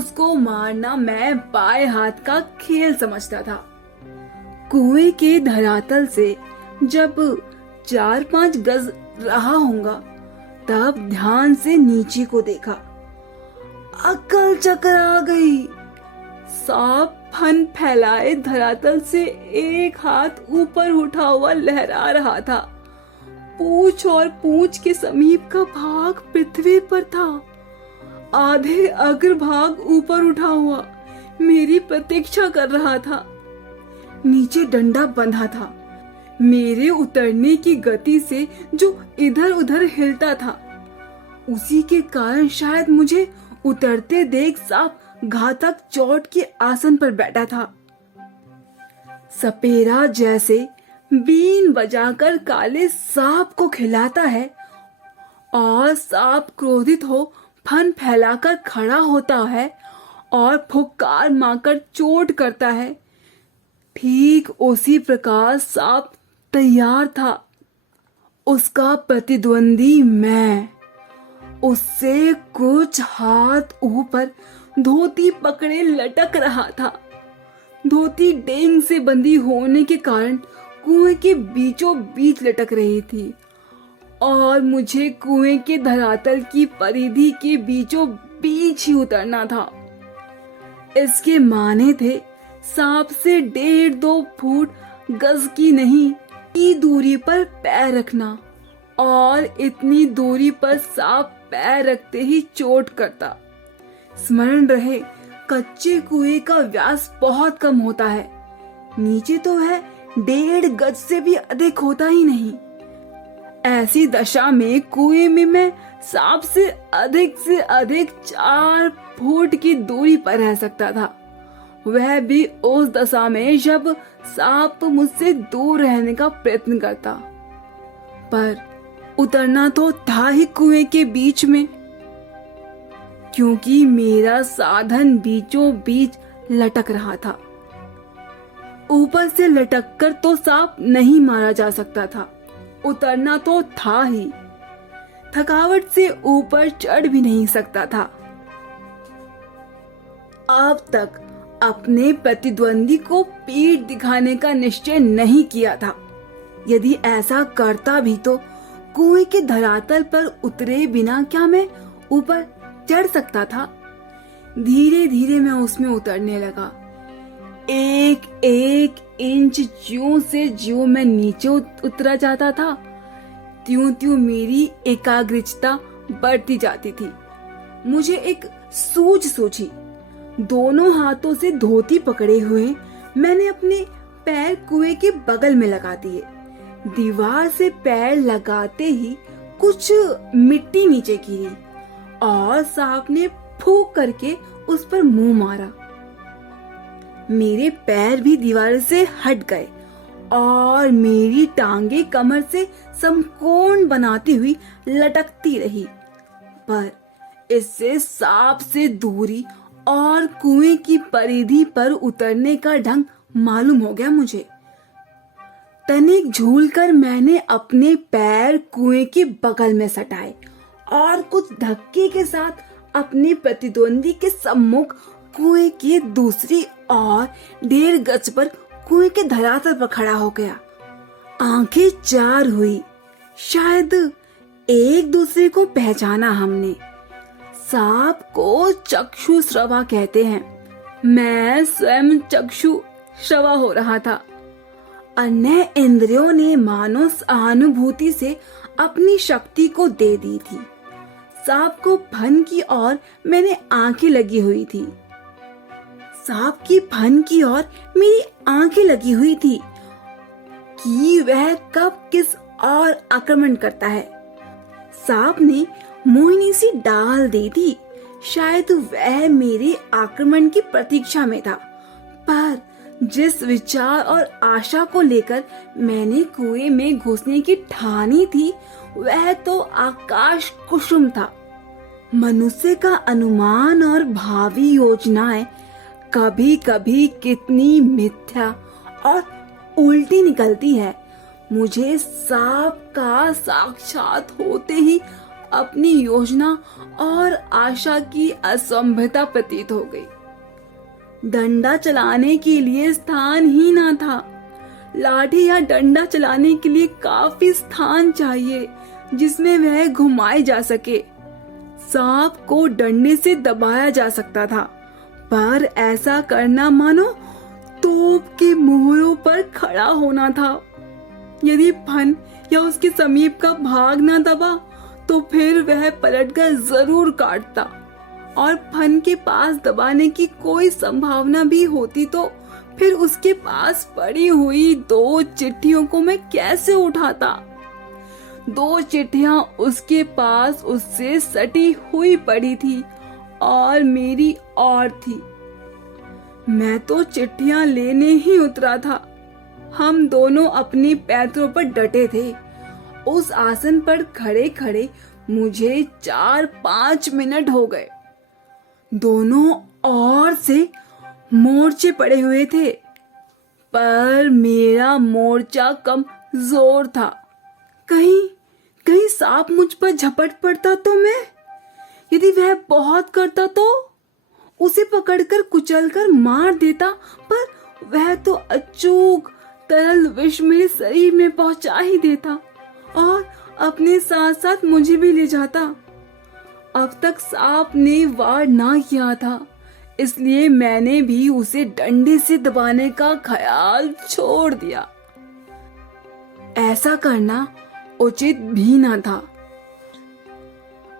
उसको मारना मैं बाएं हाथ का खेल समझता था। कुएं के धरातल से जब 4-5 गज रहा होऊंगा तब ध्यान से नीचे को देखा। अक्ल चकरा गई। सांप फन फैलाए धरातल से एक हाथ ऊपर उठा हुआ लहरा रहा था। पूंछ और पूंछ के समीप का भाग पृथ्वी पर था। आधे अग्रभाग ऊपर उठा हुआ मेरी प्रतीक्षा कर रहा था। नीचे डंडा बंधा था। मेरे उतरने की गति से जो इधर उधर हिलता था, उसी के कारण शायद मुझे उतरते देख सांप घातक चोट के आसन पर बैठा था। सपेरा जैसे बीन बजाकर काले सांप को खिलाता है और सांप क्रोधित हो फन फैलाकर खड़ा होता है और फुक्कार मारकर चोट करता है, ठीक उसी प्रकार सांप तैयार था। उसका प्रतिद्वंदी मैं। उससे कुछ हाथ ऊपर धोती पकड़े लटक रहा था। धोती डेंग से बंधी होने के कारण कुएं के बीचों बीच लटक रही थी और मुझे कुएं के धरातल की परिधि के बीचों बीच ही उतरना था। इसके माने थे सांप से 1.5-2 फुट गज की नहीं की दूरी पर पैर रखना, और इतनी दूरी पर सांप पैर रखते ही चोट करता। स्मरण रहे, कच्चे कुएं का व्यास बहुत कम होता है। नीचे तो है 1.5 गज से भी अधिक होता ही नहीं। ऐसी दशा में कुएं में मैं सांप से अधिक 4 फुट की दूरी पर रह सकता था, वह भी उस दशा में जब सांप मुझसे दूर रहने का प्रयत्न करता। पर उतरना तो था ही कुएं के बीच में, क्योंकि मेरा साधन बीचों बीच लटक रहा था। ऊपर से लटककर तो सांप नहीं मारा जा सकता था, उतरना तो था ही। थकावट से ऊपर चढ़ भी नहीं सकता था। अब तक अपने प्रतिद्वंदी को पीठ दिखाने का निश्चय नहीं किया था। यदि ऐसा करता भी तो कुएं के धरातल पर उतरे बिना क्या मैं ऊपर चढ़ सकता था? धीरे धीरे मैं उसमें उतरने लगा। एक एक इंच ज्यों से ज्यों मैं नीचे उतरा जाता था, त्यों त्यों मेरी एकाग्रता बढ़ती जाती थी। मुझे एक सूझ सूझी। दोनों हाथों से धोती पकड़े हुए मैंने अपने पैर कुएं के बगल में लगा दिए। दीवार से पैर लगाते ही कुछ मिट्टी नीचे गिरी और सांप ने फूंक करके उस पर मुंह मारा। मेरे पैर भी दीवार से हट गए और मेरी टांगे कमर से समकोण बनाती हुई लटकती रही। पर इससे सांप से दूरी और कुएं की परिधि पर उतरने का ढंग मालूम हो गया मुझे। तनिक झूलकर मैंने अपने पैर कुएं के बगल में सटाए और कुछ धक्के के साथ अपने प्रतिद्वंदी के सम्मुख कुएं की दूसरी और 1.5 गज पर कुएं के धरातल पर खड़ा हो गया। आंखें चार हुई। शायद एक दूसरे को पहचाना हमने। सांप को चक्षु श्रवा कहते हैं। मैं स्वयं चक्षु श्रवा हो रहा था। अन्य इंद्रियों ने मानो सहानुभूति से अपनी शक्ति को दे दी थी। सांप को फन की ओर मैंने आंखें लगी हुई थी। सांप की फन की ओर मेरी आंखें लगी हुई थी कि वह कब किस और आक्रमण करता है। सांप ने मोहिनी सी डाल दी थी। शायद वह मेरे आक्रमण की प्रतीक्षा में था। पर जिस विचार और आशा को लेकर मैंने कुएं में घुसने की ठानी थी, वह तो आकाश कुसुम था। मनुष्य का अनुमान और भावी योजनाएं कभी कभी कितनी मिथ्या और उल्टी निकलती है। मुझे सांप का साक्षात होते ही अपनी योजना और आशा की असंभवता प्रतीत हो गई। डंडा चलाने के लिए स्थान ही ना था। लाठी या डंडा चलाने के लिए काफी स्थान चाहिए जिसमें वह घुमाए जा सके। सांप को डंडे से दबाया जा सकता था, पर ऐसा करना मानो तोप के मोहरों पर खड़ा होना था। यदि फन या उसके समीप का भाग न दबा तो फिर वह पलटकर जरूर काटता, और फन के पास दबाने की कोई संभावना भी होती तो फिर उसके पास पड़ी हुई 2 चिट्ठियों को मैं कैसे उठाता। 2 चिट्ठियां उसके पास उससे सटी हुई पड़ी थी और मेरी और थी। मैं तो चिट्ठियां लेने ही उतरा था। हम दोनों अपने पैरों पर डटे थे। उस आसन पर खड़े खड़े मुझे 4-5 मिनट हो गए। दोनों ओर से मोर्चे पड़े हुए थे, पर मेरा मोर्चा कमजोर था। कहीं कहीं सांप मुझ पर झपट पड़ता तो मैं, यदि वह बहुत करता तो उसे पकड़कर कुचलकर मार देता, पर वह तो अचूक तरल विष मेरे शरीर में पहुंचा ही देता और अपने साथ साथ मुझे भी ले जाता। अब तक सांप ने वार ना किया था, इसलिए मैंने भी उसे डंडे से दबाने का ख्याल छोड़ दिया। ऐसा करना उचित भी ना था।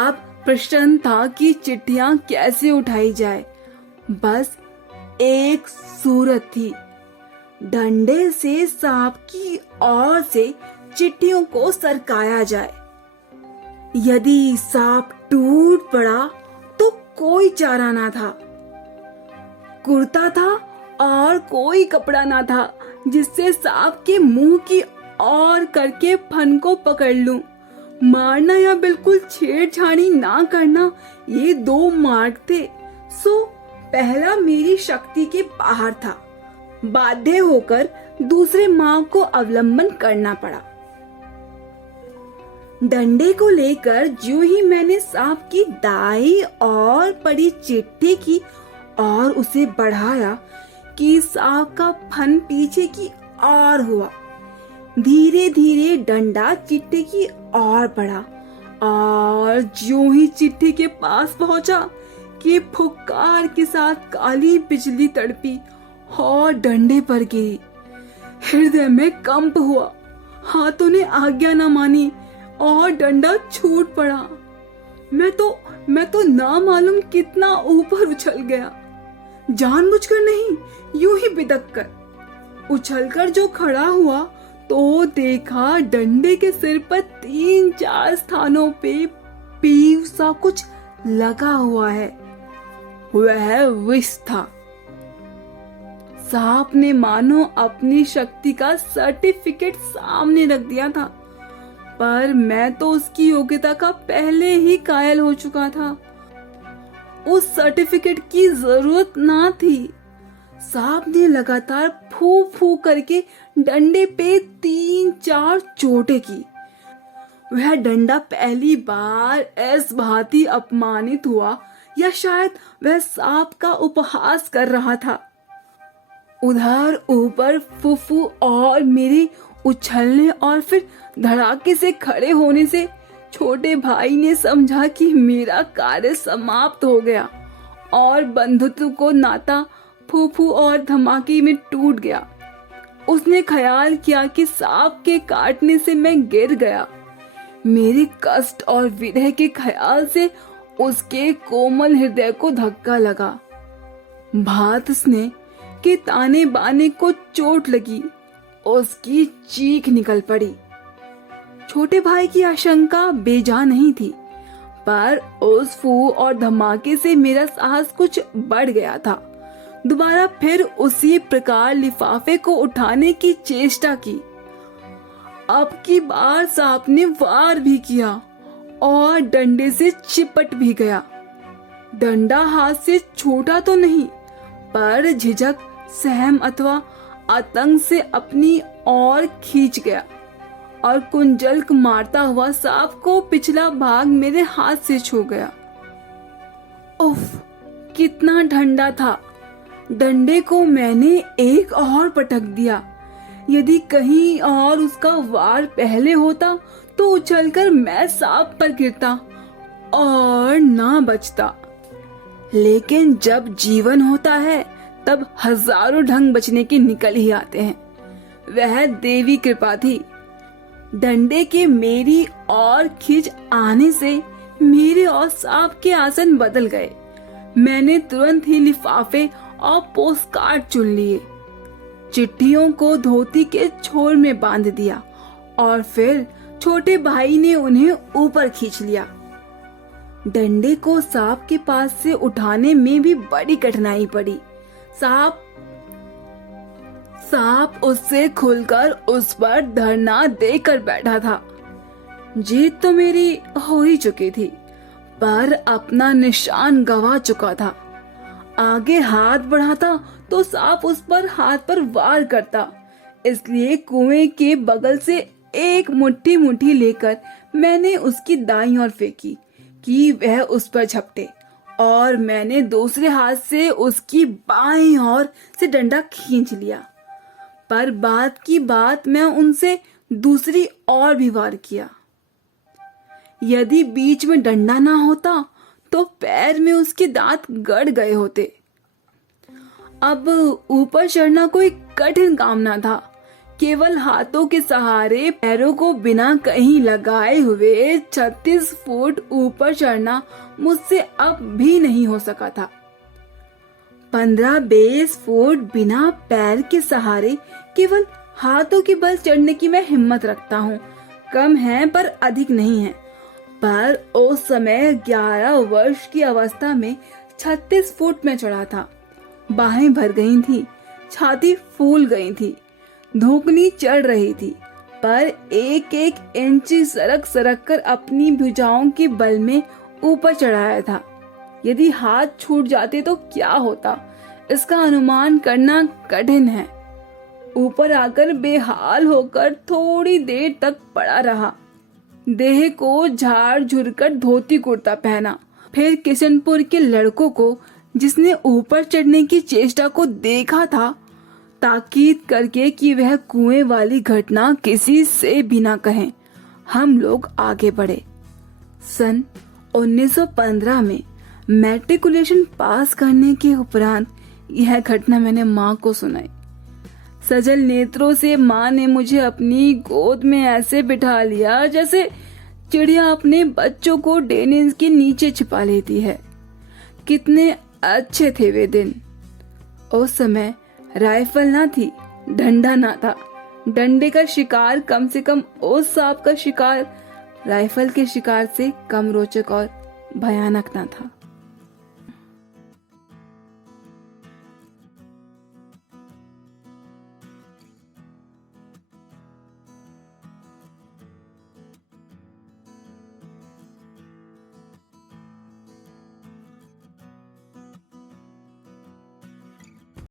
अब प्रश्न था कि चिट्ठियां कैसे उठाई जाए। बस एक सूरत थी, डंडे से सांप की ओर से चिट्ठियों को सरकाया जाए। यदि सांप टूट पड़ा तो कोई चारा ना था। कुर्ता था और कोई कपड़ा ना था जिससे सांप के मुंह की ओर करके फन को पकड़ लूं। मारना या बिल्कुल छेड़छाड़ी ना करना, ये 2 मार्ग थे। सो पहला मेरी शक्ति के बाहर था। बाध्य होकर दूसरे मार्ग को अवलंबन करना पड़ा। डंडे को लेकर जो ही मैंने सांप की दाई और पड़ी चिट्ठी की और उसे बढ़ाया कि सांप का फन पीछे की ओर हुआ। धीरे धीरे डंडा चिट्ठी की ओर बढ़ा और जो ही चिट्ठी के पास पहुंचा कि फुक्कार के साथ काली बिजली तड़पी और डंडे पर गिरी। हृदय में कंप हुआ, हाथों ने आज्ञा न मानी और डंडा छूट पड़ा। मैं तो ना मालूम कितना ऊपर उछल गया। जानबूझकर नहीं, यूं ही बिदक कर। उछलकर जो खड़ा हुआ तो देखा डंडे के सिर पर 3-4 स्थानों पे पीव सा कुछ लगा हुआ है। वह विष था। सांप ने मानो अपनी शक्ति का सर्टिफिकेट सामने रख दिया था, पर मैं तो उसकी योग्यता का पहले ही कायल हो चुका था। उस सर्टिफिकेट की जरूरत ना थी। सांप ने लगातार फू फू करके डंडे पे 3-4 चोटें की। वह डंडा पहली बार इस भांति अपमानित हुआ, या शायद वह सांप का उपहास कर रहा था। उधर ऊपर फुफू और मेरे उछलने और फिर धड़ाके से खड़े होने से छोटे भाई ने समझा कि मेरा कार्य समाप्त हो गया और बंधुत्व को नाता फूफू और धमाके में टूट गया। उसने ख्याल किया कि सांप के काटने से मैं गिर गया। मेरे कष्ट और विरह के ख्याल से उसके कोमल हृदय को धक्का लगा। भात स्नेह के ताने बाने को चोट लगी, उसकी चीख निकल पड़ी। छोटे भाई की आशंका बेजा नहीं थी, पर उस फू और धमाके से मेरा साहस कुछ बढ़ गया था। दोबारा फिर उसी प्रकार लिफाफे को उठाने की चेष्टा की। अब की बार सांप ने वार भी किया और डंडे से चिपट भी गया। डंडा हाथ से छूटा तो नहीं, पर झिझक, सहम अथवा आतंक से अपनी ओर खींच गया और कुंजल्क मारता हुआ सांप को पिछला भाग मेरे हाथ से छू गया। उफ, कितना ठंडा था। डंडे को मैंने एक और पटक दिया। यदि कहीं और उसका वार पहले होता तो उछलकर मैं सांप पर गिरता और ना बचता। लेकिन जब जीवन होता है तब हजारों ढंग बचने के निकल ही आते हैं। वह देवी कृपा थी। डंडे के मेरी और खिंच आने से मेरे और सांप के आसन बदल गए। मैंने तुरंत ही लिफाफे और पोस्टकार्ड चुन लिए। चिट्ठियों को धोती के छोर में बांध दिया और फिर छोटे भाई ने उन्हें ऊपर खींच लिया। डंडे को सांप के पास से उठाने में भी बड़ी कठिनाई पड़ी। सांप उससे खुलकर उस पर धरना देकर बैठा था। जीत तो मेरी हो ही चुकी थी, पर अपना निशान गंवा चुका था। आगे हाथ बढ़ाता तो सांप उस पर हाथ पर वार करता। इसलिए कुएं के बगल से एक मुट्ठी लेकर मैंने उसकी दाईं ओर फेंकी कि वह उस पर झपटे, और मैंने दूसरे हाथ से उसकी बाईं ओर से डंडा खींच लिया। पर बात की बात मैं उनसे दूसरी ओर भी वार किया। यदि बीच में डंडा ना होता तो पैर में उसके दांत गड़ गए होते। अब ऊपर चढ़ना कोई कठिन काम ना था। केवल हाथों के सहारे पैरों को बिना कहीं लगाए हुए 36 फुट ऊपर चढ़ना मुझसे अब भी नहीं हो सका था। 15-20 फुट बिना पैर के सहारे केवल हाथों के बल चढ़ने की मैं हिम्मत रखता हूँ। कम है पर अधिक नहीं है। पर उस समय 11 वर्ष की अवस्था में 36 फुट में चढ़ा था। बाहें भर गई थी, छाती फूल गई थी, धूकनी चढ़ रही थी, पर एक एक इंची सरक कर अपनी भुजाओं के बल में ऊपर चढ़ाया था। यदि हाथ छूट जाते तो क्या होता, इसका अनुमान करना कठिन है। ऊपर आकर बेहाल होकर थोड़ी देर तक पड़ा रहा। देह को झाड़ झुरकर धोती कुर्ता पहना। फिर किशनपुर के लड़कों को, जिसने ऊपर चढ़ने की चेष्टा को देखा था, ताकीद करके कि वह कुएं वाली घटना किसी से भी ना कहें, हम लोग आगे बढ़े। सन 1915 में मैट्रिकुलेशन पास करने के उपरांत यह घटना मैंने माँ को सुनाई। सजल नेत्रों से माँ ने मुझे अपनी गोद में ऐसे बिठा लिया जैसे चिड़िया अपने बच्चों को डेनिस के नीचे छिपा लेती है। कितने अच्छे थे वे दिन। उस समय राइफल ना थी, डंडा ना था। डंडे का शिकार, कम से कम उस सांप का शिकार, राइफल के शिकार से कम रोचक और भयानक ना था।